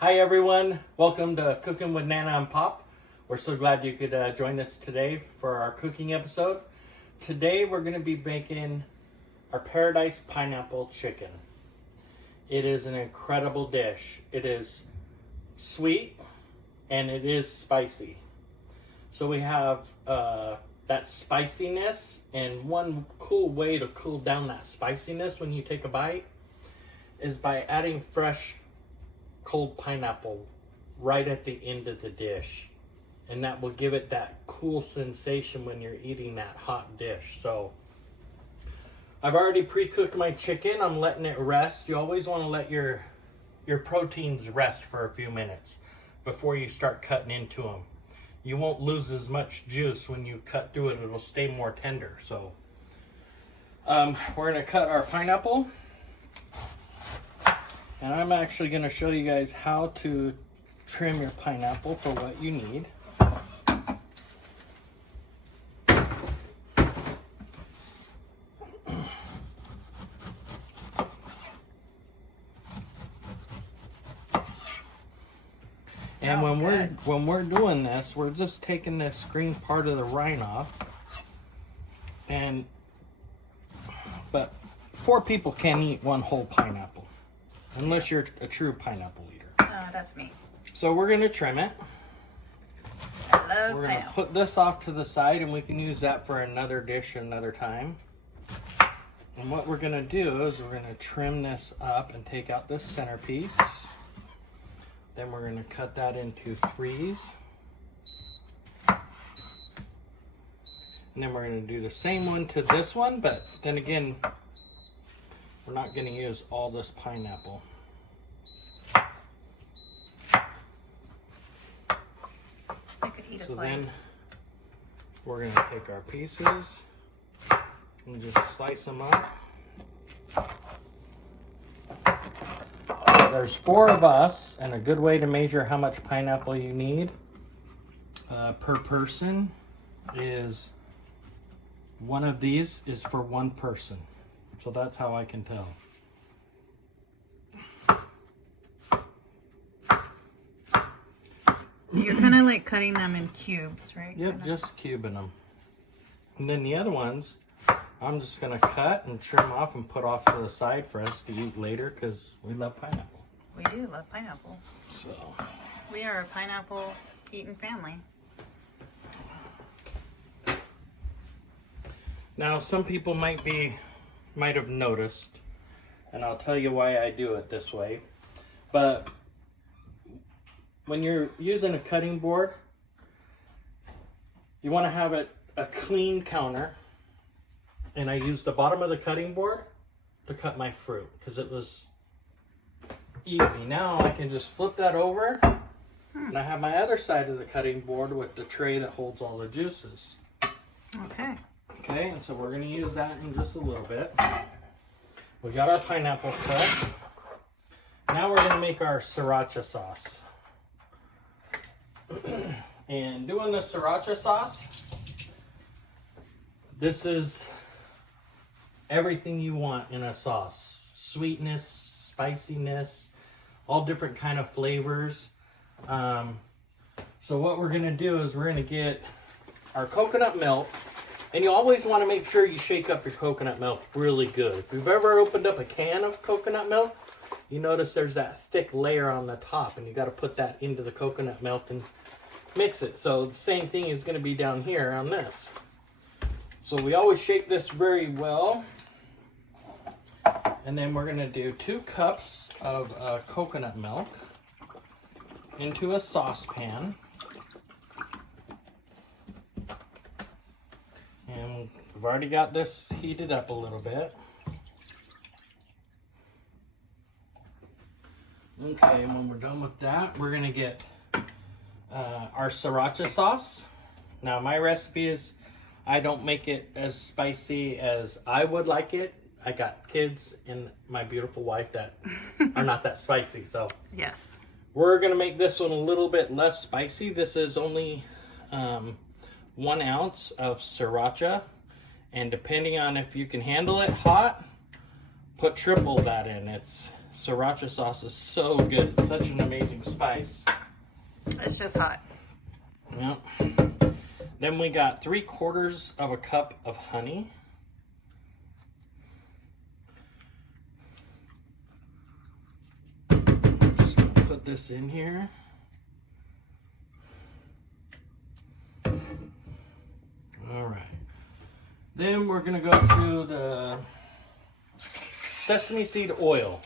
Hi everyone, welcome to Cooking with Nana and Pop. We're so glad you could join us today for our cooking episode. Today we're going to be making our paradise pineapple chicken. It is an incredible dish. It is sweet and it is spicy. So we have that spiciness, and one cool way to cool down that spiciness when you take a bite is by adding fresh cold pineapple right at the end of the dish, and that will give it that cool sensation when you're eating that hot dish. So I've already pre-cooked my chicken. I'm letting it rest. You always want to let your proteins rest for a few minutes before you start cutting into them. You won't lose as much juice when you cut through it. It'll stay more tender. So we're going to cut our pineapple. And I'm actually going to show you guys how to trim your pineapple for what you need. And when we're doing this, we're just taking this green part of the rind off. But 4 people can't eat one whole pineapple. Unless you're a true pineapple eater. That's me. So we're going to trim it. I love We're going to put this off to the side, and we can use that for another dish another time. And what we're going to do is we're going to trim this up and take out this centerpiece. Then we're going to cut that into 3s. And then we're going to do the same one to this one, but then again, we're not going to use all this pineapple. I could eat a slice. Then we're going to take our pieces and just slice them up. There's 4 of us, and a good way to measure how much pineapple you need per person is one of these is for 1 person. So that's how I can tell. You're kind of like cutting them in cubes, right? Yep, just cubing them. And then the other ones, I'm just going to cut and trim off and put off to the side for us to eat later because we love pineapple. We do love pineapple. So we are a pineapple eating family. now some people might have noticed, and I'll tell you why I do it this way. But when you're using a cutting board, you want to have it a clean counter, and I use the bottom of the cutting board to cut my fruit because it was easy. Now I can just flip that over, and I have my other side of the cutting board with the tray that holds all the juices. Okay, and so we're going to use that in just a little bit. We got our pineapple cut. Now we're going to make our sriracha sauce. And doing the sriracha sauce, this is everything you want in a sauce. Sweetness, spiciness, all different kind of flavors. So what we're going to do is we're going to get our coconut milk. And you always want to make sure you shake up your coconut milk really good. If you've ever opened up a can of coconut milk, you notice there's that thick layer on the top, and you got to put that into the coconut milk and mix it. So the same thing is going to be down here on this. So we always shake this very well. And then we're going to do 2 cups of coconut milk into a saucepan. And we've already got this heated up a little bit. Okay, and when we're done with that, we're going to get our sriracha sauce. Now my recipe is, I don't make it as spicy as I would like it. I got kids and my beautiful wife that are not that spicy. So yes, we're going to make this one a little bit less spicy. This is only 1 ounce of sriracha, and depending on if you can handle it hot, put triple that in. Sriracha sauce is so good. It's such an amazing spice. It's just hot. Yep. Then we got 3/4 of a cup of honey. Just gonna put this in here. All right. Then we're gonna go to the sesame seed oil.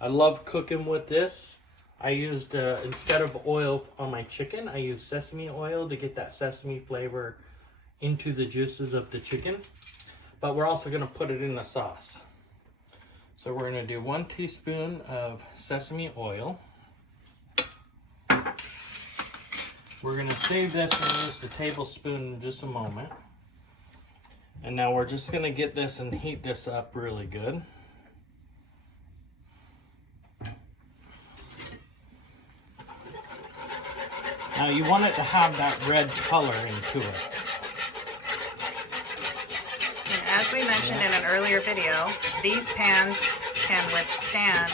I love cooking with this. I used, instead of oil on my chicken, I used sesame oil to get that sesame flavor into the juices of the chicken. But we're also going to put it in the sauce. So we're going to do 1 teaspoon of sesame oil. We're going to save this and use the tablespoon in just a moment. And now we're just going to get this and heat this up really good. Now you want it to have that red color into it. And as we mentioned in an earlier video, these pans can withstand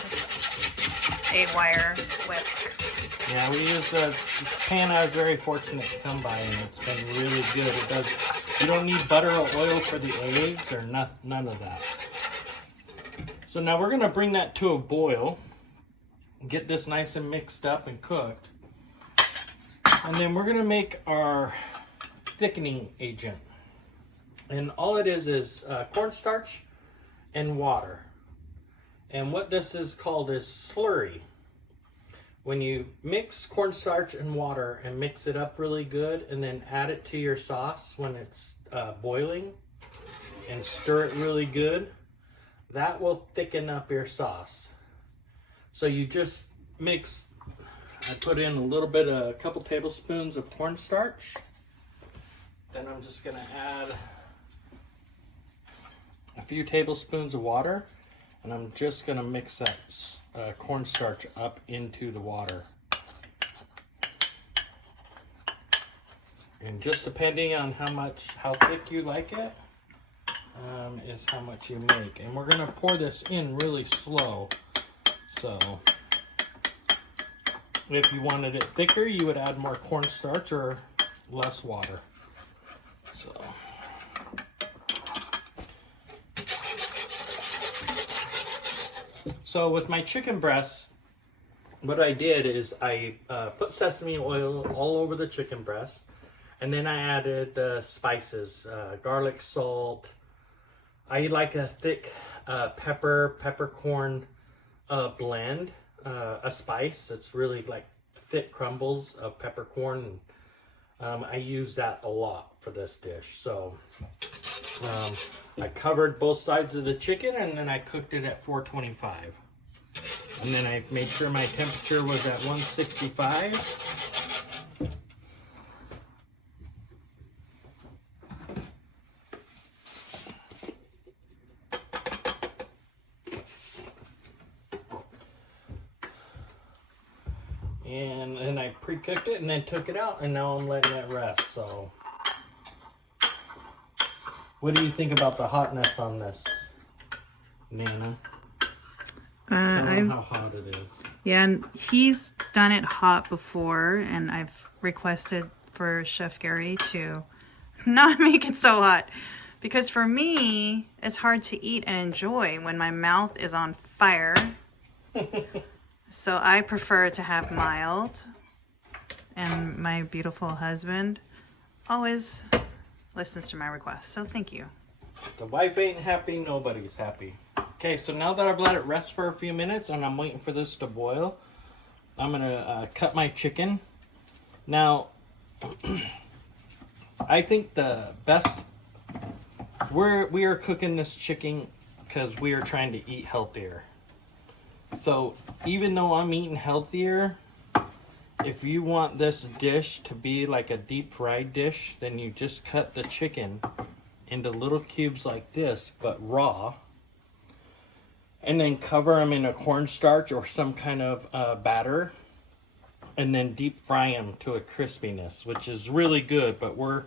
a wire whisk. Yeah, we use a pan I was very fortunate to come by, and it's been really good. It does. You don't need butter or oil for the eggs or none of that. So now we're gonna bring that to a boil, get this nice and mixed up and cooked. And then we're gonna make our thickening agent. And all it is cornstarch and water. And what this is called is slurry. When you mix cornstarch and water and mix it up really good and then add it to your sauce when it's boiling and stir it really good, that will thicken up your sauce. So you just mix. I put in a couple tablespoons of cornstarch. Then I'm just gonna add a few tablespoons of water, and I'm just gonna mix that cornstarch up into the water. And just depending on how thick you like it, is how much you make. And we're gonna pour this in really slow. So if you wanted it thicker, you would add more cornstarch or less water. So with my chicken breast, what I did is I put sesame oil all over the chicken breast, and then I added spices, garlic, salt. I like a thick peppercorn blend. A spice that's really like thick crumbles of peppercorn. I use that a lot for this dish. So I covered both sides of the chicken, and then I cooked it at 425. And then I made sure my temperature was at 165. And then I pre-cooked it and then took it out, and now I'm letting it rest. So what do you think about the hotness on this, Nana? Tell them how hot it is. Yeah, and he's done it hot before, and I've requested for Chef Gary to not make it so hot. Because for me, it's hard to eat and enjoy when my mouth is on fire. So I prefer to have mild, and my beautiful husband always listens to my requests. So thank you. The wife ain't happy, nobody's happy. Okay, so now that I've let it rest for a few minutes and I'm waiting for this to boil, I'm gonna cut my chicken. Now, I think the best, we are cooking this chicken because we are trying to eat healthier. So even though I'm eating healthier, if you want this dish to be like a deep fried dish, then you just cut the chicken into little cubes like this, but raw. And then cover them in a cornstarch or some kind of batter. And then deep fry them to a crispiness, which is really good, but we're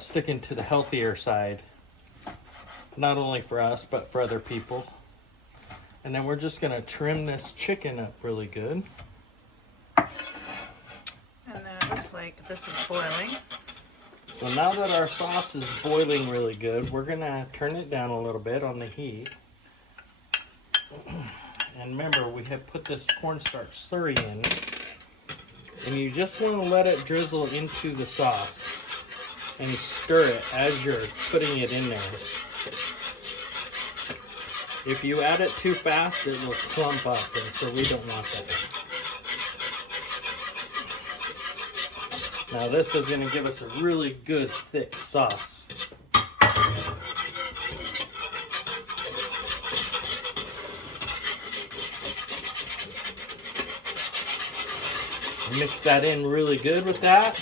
sticking to the healthier side. Not only for us, but for other people. And then we're just gonna trim this chicken up really good. And then it looks like this is boiling. So now that our sauce is boiling really good, we're gonna turn it down a little bit on the heat. And remember, we have put this cornstarch slurry in. And you just want to let it drizzle into the sauce and stir it as you're putting it in there. If you add it too fast, it will clump up, and so we don't want that. Now this is going to give us a really good thick sauce. Mix that in really good with that.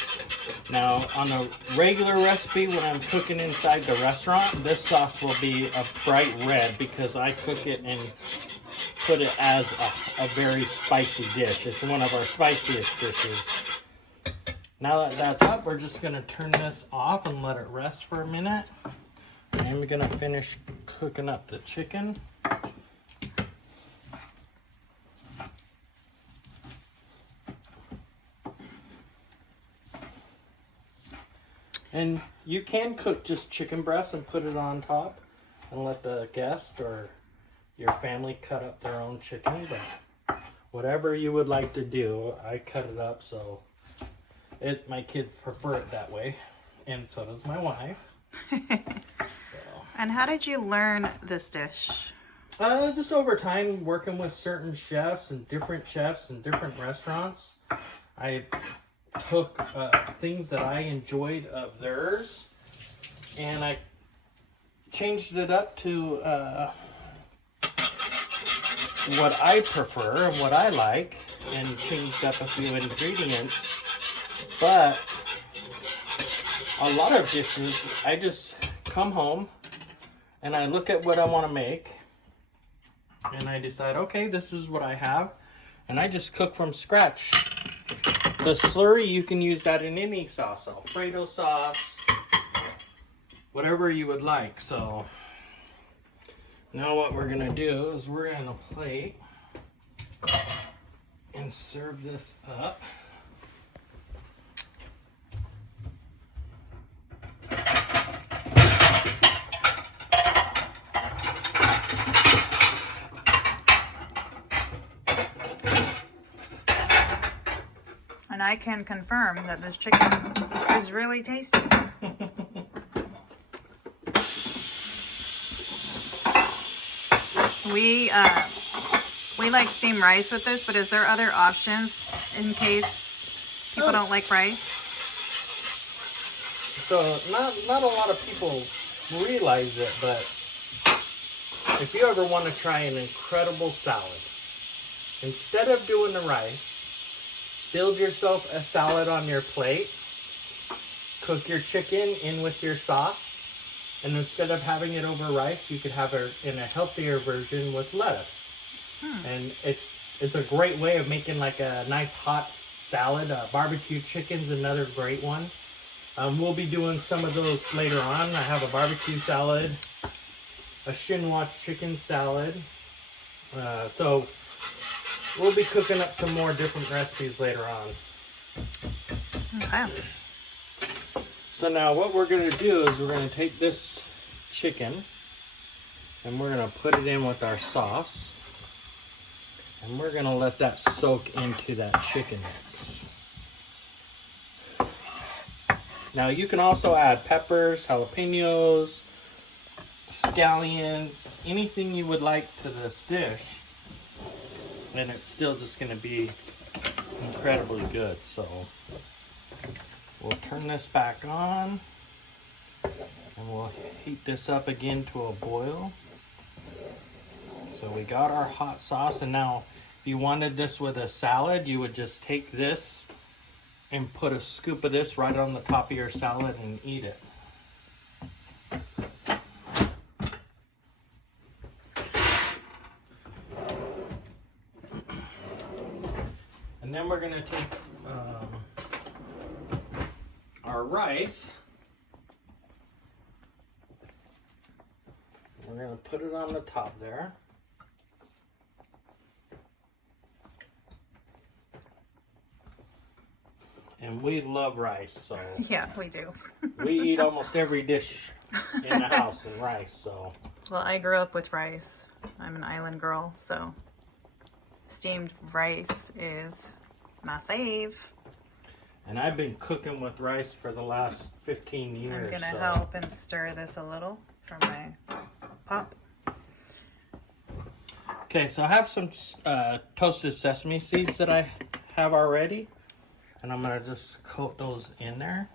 Now on a regular recipe when I'm cooking inside the restaurant, this sauce will be a bright red because I cook it and put it as a very spicy dish. It's one of our spiciest dishes. Now that that's up, we're just going to turn this off and let it rest for a minute. And we're going to finish cooking up the chicken. And you can cook just chicken breast and put it on top and let the guest or your family cut up their own chicken, but whatever you would like to do, I cut it up so my kids prefer it that way, and so does my wife. And how did you learn this dish? Just over time, working with certain chefs and different restaurants. I took things that I enjoyed of theirs, and I changed it up to what I prefer and what I like, and changed up a few ingredients. But a lot of dishes, I just come home and I look at what I want to make, and I decide, okay, this is what I have, and I just cook from scratch. The slurry, you can use that in any sauce, Alfredo sauce, whatever you would like. So now what we're gonna do is we're gonna plate and serve this up. And I can confirm that this chicken is really tasty. We like steamed rice with this, but is there other options in case people don't like rice? So not a lot of people realize it, but if you ever want to try an incredible salad, instead of doing the rice, build yourself a salad on your plate, cook your chicken in with your sauce, and instead of having it over rice, you could have it in a healthier version with lettuce. And it's a great way of making like a nice hot salad. Barbecue chicken's another great one. We'll be doing some of those later on. I have a barbecue salad, a chinois chicken salad. So we'll be cooking up some more different recipes later on. Okay. So now what we're going to do is we're going to take this chicken and we're going to put it in with our sauce. And we're going to let that soak into that chicken mix. Now you can also add peppers, jalapenos, scallions, anything you would like to this dish. And it's still just going to be incredibly good. So we'll turn this back on and we'll heat this up again to a boil. So we got our hot sauce, and now if you wanted this with a salad, you would just take this and put a scoop of this right on the top of your salad and eat it. And then we're going to take our rice. We're going to put it on the top there. And we love rice, so Yeah, we do. we eat almost every dish in the house in rice, so. Well, I grew up with rice. I'm an island girl, so steamed rice is my fave. And I've been cooking with rice for the last 15 years. I'm gonna so. help and stir this a little for my pop. Okay, so I have some toasted sesame seeds that I have already. And I'm gonna just coat those in there.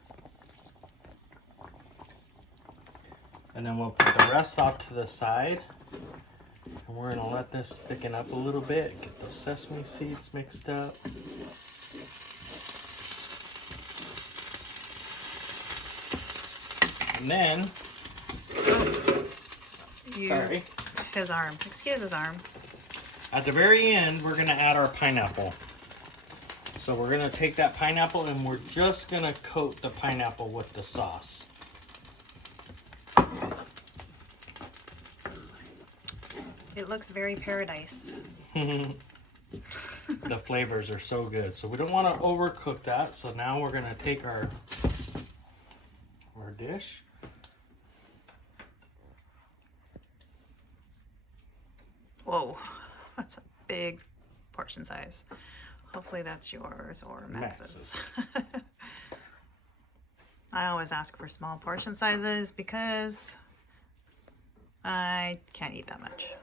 And then we'll put the rest off to the side. And we're gonna let this thicken up a little bit, get those sesame seeds mixed up. And then, sorry. His arm. Excuse his arm. At the very end, we're gonna add our pineapple. So we're gonna take that pineapple and we're just gonna coat the pineapple with the sauce. It looks very paradise. The flavors are so good. So we don't want to overcook that. So now we're gonna take our dish. Whoa, that's a big portion size. Hopefully that's yours or Max's. I always ask for small portion sizes because I can't eat that much.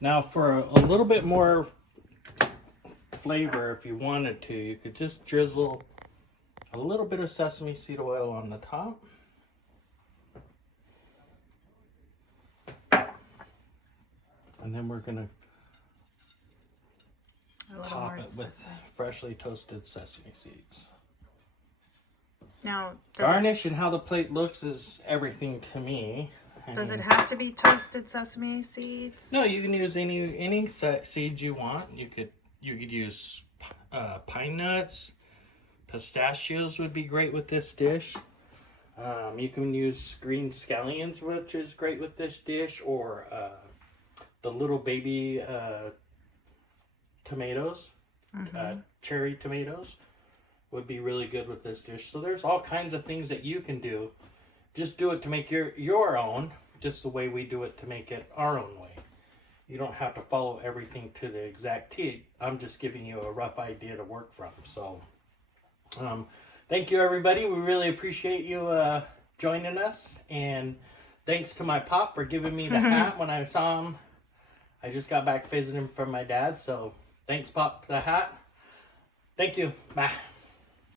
Now for a little bit more flavor, if you wanted to, you could just drizzle a little bit of sesame seed oil on the top. And then we're gonna top it with freshly toasted sesame seeds. Now, Garnish and how the plate looks is everything to me. Does it have to be toasted sesame seeds? No, you can use any seeds you want. You could use pine nuts, pistachios would be great with this dish. You can use green scallions, which is great with this dish, or the little baby tomatoes, cherry tomatoes, would be really good with this dish. So there's all kinds of things that you can do. Just do it to make your own, just the way we do it to make it our own way. You don't have to follow everything to the exact T. I'm just giving you a rough idea to work from. So thank you, everybody. We really appreciate you joining us. And thanks to my pop for giving me the hat when I saw him. I just got back visiting from my dad. So thanks, Pop, for the hat. Thank you. Bye.